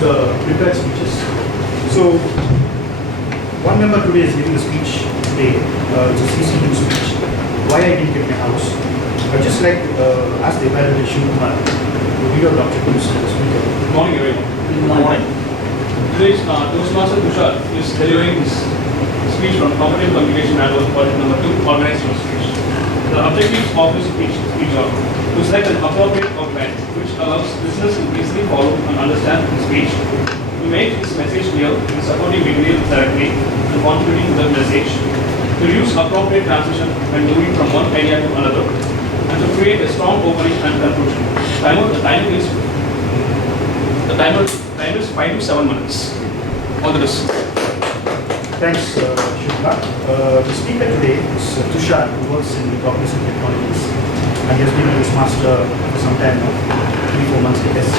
the prepared speeches. So, one member today is giving a speech today. It's a CC2 speech. Why I didn't get my house. I'd just like to ask the evaluator Shivkumar to read out the objectives to the speaker. Good morning, everyone. Good morning. Today's Toastmaster Tushar is delivering his speech from Competitive Communication Manual Project number 2, Organized Your Speech. The objectives of his speech are to select an appropriate outline which allows listeners to easily follow and understand his speech, to make his message clear in supporting material directly and contributing to the message, to use appropriate transition when moving from one idea to another, and to create a strong opening and conclusion. The time is 5 to 7 minutes. All the best. Thanks, Shivkumar. The speaker today is Tushar, who works in Cognizant Technologies, and he has been a Toastmaster for some time now, 3-4 months, I guess.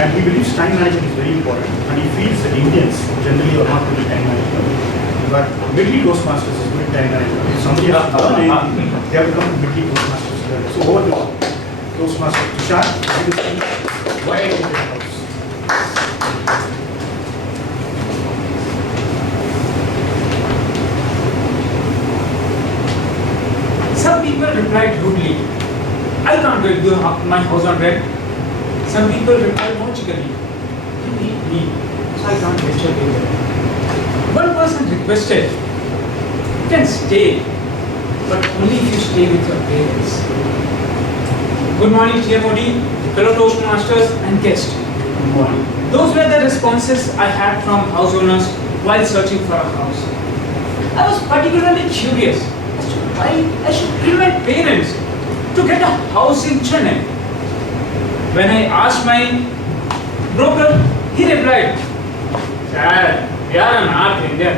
And he believes time management is very important, and he feels that Indians generally are not good at time management. But Medley Toastmasters is good at time management. If somebody has to learn anything, they have to come to Medley Toastmasters. So over to Toastmaster Tushar. Why I didn't get a house. Some people replied rudely, I can't get my house on rent. Some people replied logically, you need me, so I can't let you live there. One person requested, you can stay, but only if you stay with your parents. Good morning, TMOD, fellow Toastmasters and guests. Good morning. Those were the responses I had from house owners while searching for a house. I was particularly curious as to why I should bring my parents to get a house in Chennai. When I asked my broker, he replied, Sir, we are a North Indian.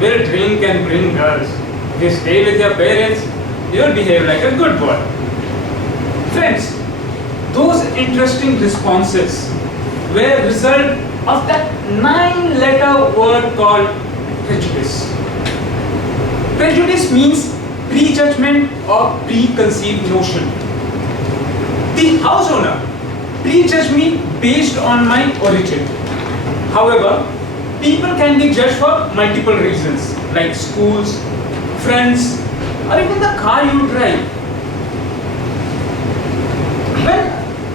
We'll drink and bring girls. If you stay with your parents, you'll behave like a good boy. Friends, those interesting responses were a result of that 9-letter word called prejudice. Prejudice means prejudgment or preconceived notion. The house owner prejudged me based on my origin. However, people can be judged for multiple reasons like schools, friends, or even the car you drive. When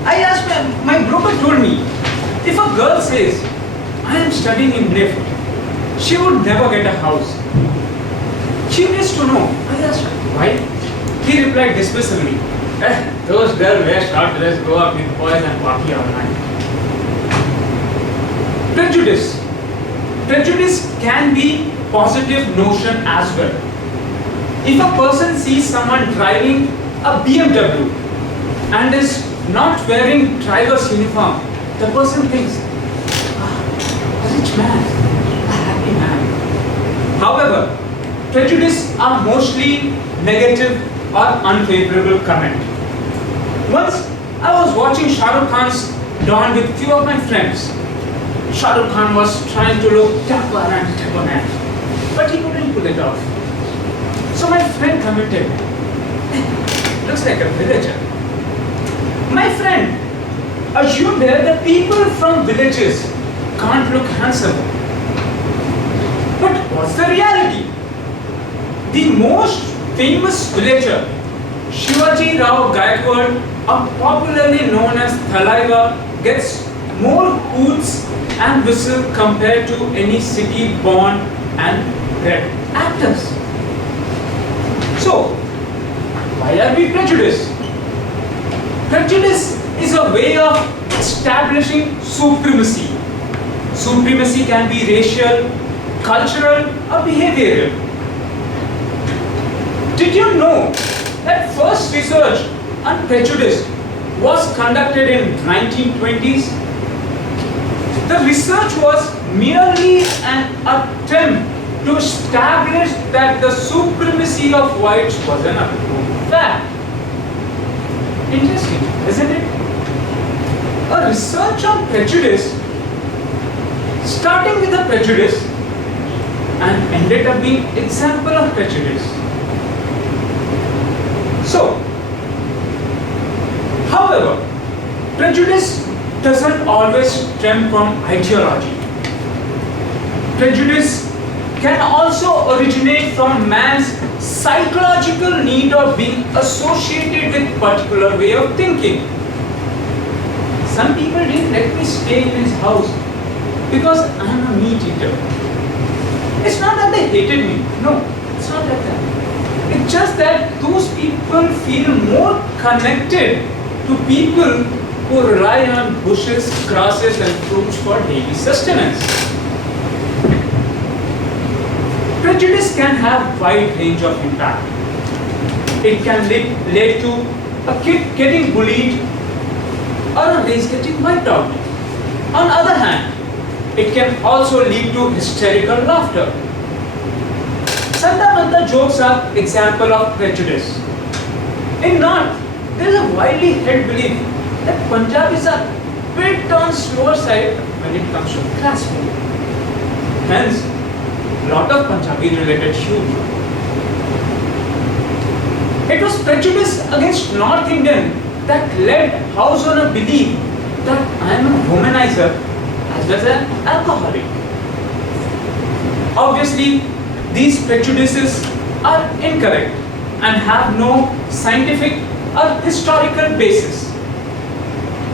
I asked my broker told me, if a girl says, I am studying in NIFT, she would never get a house. Curious to know, I asked why? He replied dismissively, those girls wear short dress, go up with boys and party all night. Prejudice. Prejudice can be positive notion as well. If a person sees someone driving a BMW and is not wearing driver's uniform, the person thinks, a rich man, a happy man. However, prejudice are mostly negative or unfavorable comment. Once I was watching Shah Rukh Khan's Dawn with few of my friends. Shah Rukh Khan was trying to look dapper and debonair, but he couldn't pull it off. So my friend commented, looks like a villager. My friend assumed there that people from villages can't look handsome. But what's the reality? The most famous villager, Shivaji Rao Gaikwad, popularly known as Thalaiva, gets more hoots and whistle compared to any city-born and bred actors. So, why are we prejudiced? Prejudice is a way of establishing supremacy. Supremacy can be racial, cultural, or behavioral. Did you know that first research on prejudice was conducted in 1920s? The research was merely an attempt to establish that the supremacy of whites was an approved fact. Interesting, isn't it? A research on prejudice, starting with a prejudice and ended up being example of prejudice. So, however, prejudice doesn't always stem from ideology. Prejudice can also originate from man's psychological need of being associated with particular way of thinking. Some people didn't let me stay in his house because I am a meat eater. It's not that they hated me. No, it's not like that. It's just that those people feel more connected to people who rely on bushes, grasses and fruits for daily sustenance. Prejudice can have wide range of impact. It can lead to a kid getting bullied or a race getting wiped out. On the other hand, it can also lead to hysterical laughter. Santa jokes are example of prejudice. In North, there is a widely held belief that Punjabis are bit on slower side when it comes to classroom. Hence, lot of Punjabi related humor. It was prejudice against North Indian that led House on a belief that I am a womanizer as well as an alcoholic. Obviously, these prejudices are incorrect and have no scientific or historical basis.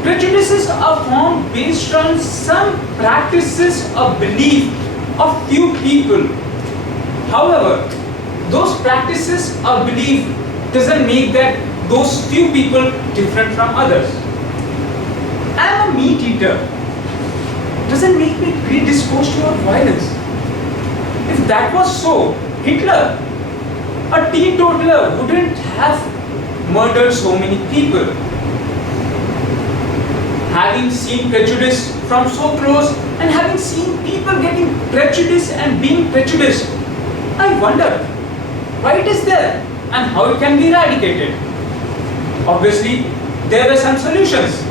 Prejudices are formed based on some practices or belief of few people. However, those practices or belief doesn't make that those few people different from others. I am a meat eater doesn't make me predisposed toward violence. If that was so, Hitler, a teetotaler, wouldn't have murdered so many people. Having seen prejudice from so close and having seen people getting prejudiced and being prejudiced, I wonder why it is there and how it can be eradicated. Obviously, there were some solutions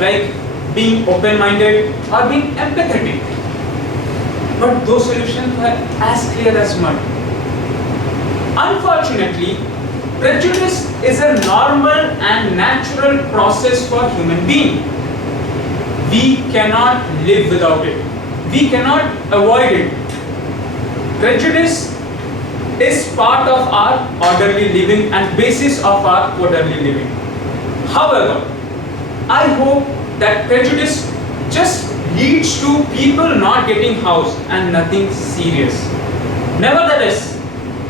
like being open-minded or being empathetic. But those solutions were as clear as mud. Unfortunately, prejudice is a normal and natural process for human being. We cannot live without it. We cannot avoid it. Prejudice is part of our orderly living and basis of our orderly living. However, I hope that prejudice just leads to people not getting housed and nothing serious. Nevertheless,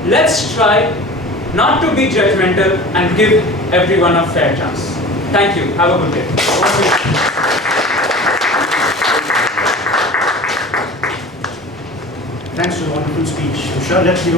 let's try not to be judgmental and give everyone a fair chance. Thank you. Have a good day. Thanks for the wonderful speech. Tushar, let's give